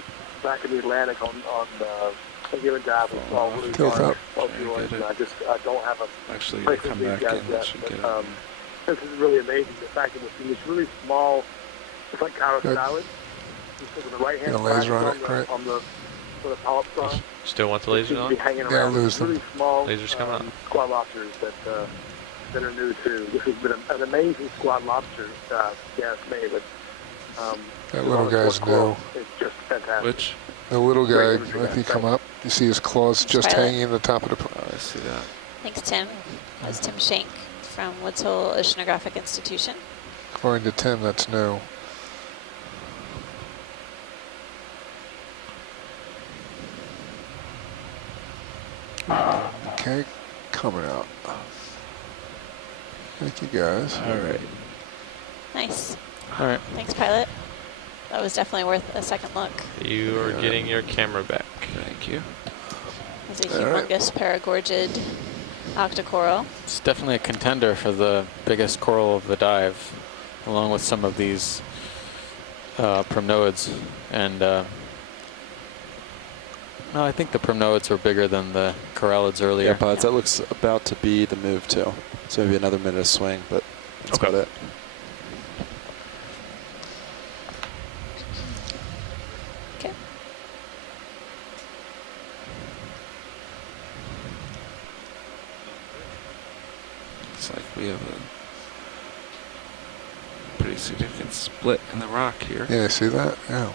back in the Atlantic on a given dive we saw really Tilt large up. opioids, and I don't have a Actually, place they to come these back guys in. yet, Should but, get it. this is really amazing. The fact that we're seeing this really small, it's like Good. salad. Just with the right hand Got a laser on side it, correct? on the where the polyps are. Still want the They laser seem to on? be hanging Yeah, around. lose them. Really small Lasers coming up. squat lobsters that are new too. This has been an amazing squat lobster cast made, but That little guy's new. it's just fantastic. Which? The little guy, Great imagery, if you guys. come up, you see his claws just Pilot. hanging in the top of the... Oh, I see that. Thanks, Tim. That's Tim Shank from Woods Hole Oceanographic Institution. According to Tim, that's new. Okay, coming out. Thank you, guys. All right. Nice. All right. Thanks, pilot. That was definitely worth a second look. You are getting your camera back. Thank you. It's a All right. humongous paragorgid octocoral. It's definitely a contender for the biggest coral of the dive, along with some of these primnoids. And no, I think the primnoids were bigger than the corallids earlier. Yeah, pods. That looks about to be the move too. So maybe another minute of swing, but that's Okay. about it. Okay. we have a pretty significant split in the rock here. Yeah, see that? Yeah.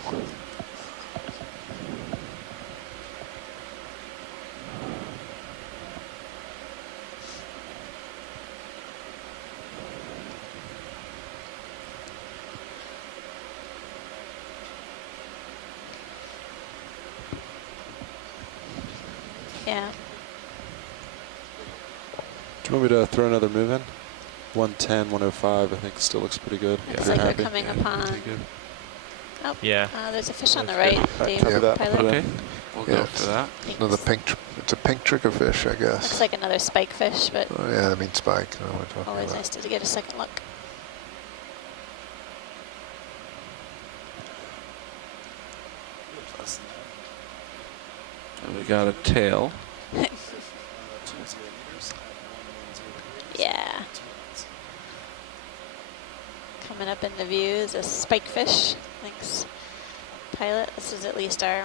Yeah. Do you want me to throw another move in? 110, 105, I think still looks pretty good. Looks like we're coming upon. Oh, yeah. There's a fish on the right, Dave. Yeah, Pilot. Okay, we'll go for that. Another pink. It's a pink triggerfish, I guess. Looks like another spike fish, but Oh, yeah, I mean spike. I know what we're talking always about. nice to get a second look. And we got a tail. Yeah. Coming up in the view is a spike fish. Thanks, pilot. This is at least our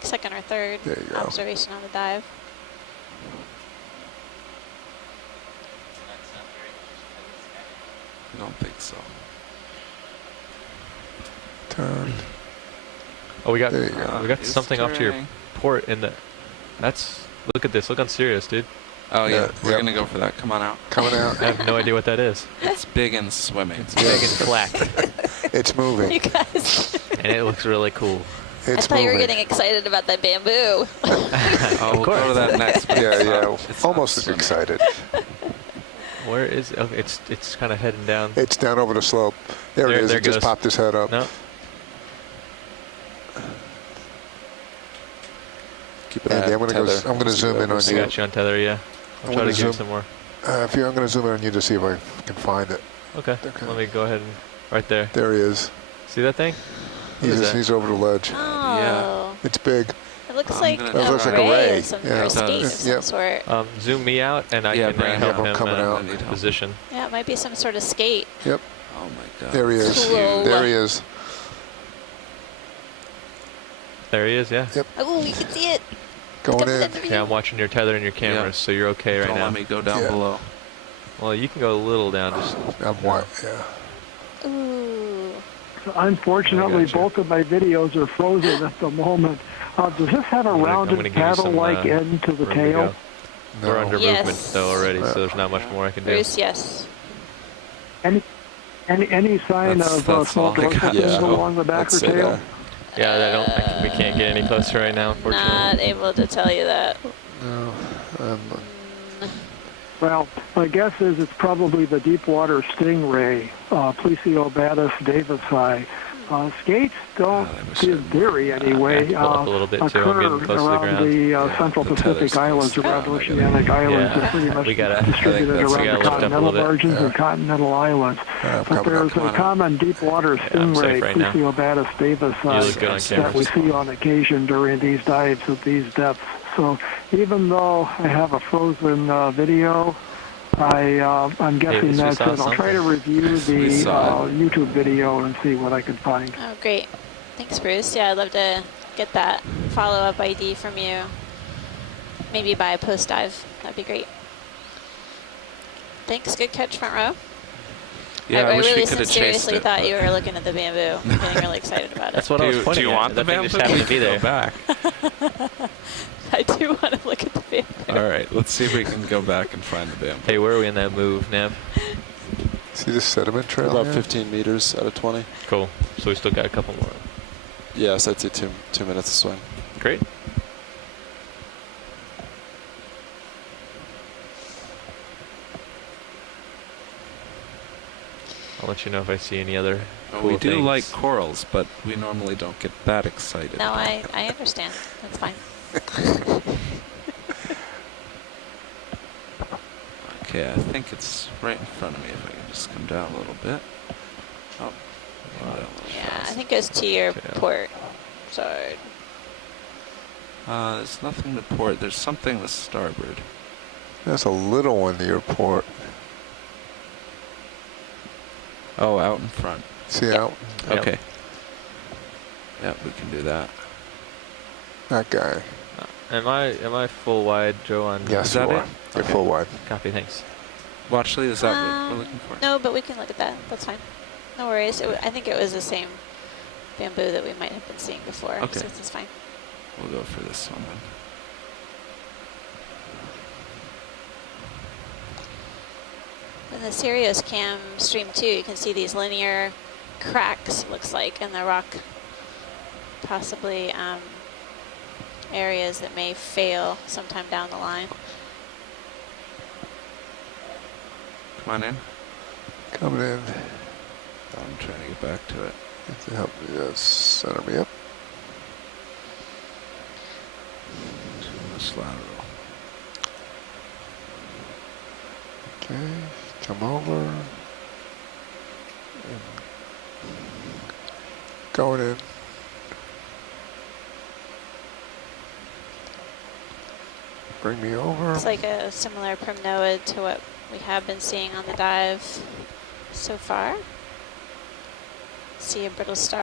second or third There you go. observation on the dive. I don't think so. Turn. Oh, we got There you go. we got It's something off to your turning. port in the. That's look at this. Look on Sirius, dude. Oh yeah, Yeah, we're yep. gonna go for that. Come on out. Coming out. I have no idea what that is. It's big and swimming. It's big and flat, It's moving. You guys, and it looks really cool. I It's thought you were moving. getting excited about that bamboo. Oh, we'll go to that next. but Yeah, it's yeah. not- it's not Almost as swimming. excited. Where is? Oh, it's kind of heading down. It's down over the slope. There it is. There It just goes. popped his head up. No. Keep it Andy, at I'm gonna tether. I'm gonna zoom in on I you. got you on tether. Yeah. I'll I'm try gonna to give zoom- some more. I'm gonna zoom in on you to see if I can find it. Okay. Okay. Let me go ahead and right there. There he is. See that thing? What is that? He's over the ledge. Oh, It's big. it looks I'm like gonna a That looks like a ray ray. of some, Yeah, or a it skate of does. some Yep. sort. Zoom me out, and I Yeah, can Brand, help I'm him coming out. I need help. position. Yeah, it might be some sort of skate. Yep. Oh my god. There he is. Cool. There he is. There he is. Yeah. Oh, you can see it. Going Coming in. in the view. Yeah, I'm watching your tether and your cameras, Yeah. so you're okay right Don't now. let me go down Yeah. below. Well, you can go a little down. Just I'm white. Yeah. Ooh. Unfortunately, I gotcha. both of my videos are frozen at the moment. Does this have a I'm gonna rounded give you some, paddle-like end to the room to tail? go. We're under Yes. movement though already, so there's not much more I can do. Bruce, yes. Any sign That's- of that's small all I dorsal got. fins Yeah. along the back or Let's say tail? that. We can't get any closer right now, unfortunately. Not able to tell you that. No. Well, my guess is it's probably the deepwater stingray, Plesiobatus davisi. Skates don't, in theory anyway, pull up a little bit, too. I'm occur getting close to the around ground. the Central the Pacific tether's Islands, close. around Oh, Oceanic Islands. Yeah. They're pretty much We gotta- I think distributed that's- around we the gotta lift up a continental little bit. margins Yeah. and continental islands. I'm But coming up. there's Come a on out. common deepwater I'm safe stingray, right now. Plesiobatus davisi, You look good on that we camera. see on occasion during these dives at these depths. So even though I have a frozen video, I'm guessing least we that's saw it. I'll try to something. review We the saw it. YouTube video and see what I can find. Oh, great. Thanks, Bruce. Yeah, I'd love to get that follow-up ID from you. Maybe by a post-dive. That'd be great. Thanks. Good catch, front row. Yeah, I wish really we could have chased seriously it. thought but- you were looking at the bamboo. I'm getting really excited about it. That's what I was do pointing you at. want the That thing bamboo? just happened to be We there. can go back. I do want to look at the bamboo. All right, let's see if we can go back and find the bamboo. Hey, where are we in that move, Nav? See the sediment trail? About here? 15 meters out of 20. Cool. So we still got a couple more. Yes, I'd say two minutes to swing. Great. I'll let you know if I see any other Well, cool we do things. like corals, but we normally don't get that excited. No, I understand. That's fine. Okay, I think it's right in front of me. If I can just come down a little bit. Oh, came down a little Yeah, I fast. think it goes to your Okay. port side. There's nothing to port. There's something to starboard. There's a little one to your port. Oh, out in front. See out? Yep. Okay. Yeah, we can do that. That guy. Am I full wide, Joe? On Yes, Is that you are. it? You're Okay. full wide. Copy. Thanks. Watch lead, is that what we're looking for? No, but we can look at that. That's fine. No worries. I think it was the same bamboo that we might have been seeing before. Okay. So this is fine. We'll go for this one then. In the Sirius cam stream 2, you can see these linear cracks, looks like, in the rock. Possibly areas that may fail sometime down the line. Come on in. Coming in. I'm trying to get back to it. You have to help me center me up. Too much lateral. Okay, come over. And going in. Bring me over. It's like a similar primnoid to what we have been seeing on the dive so far. See a brittle star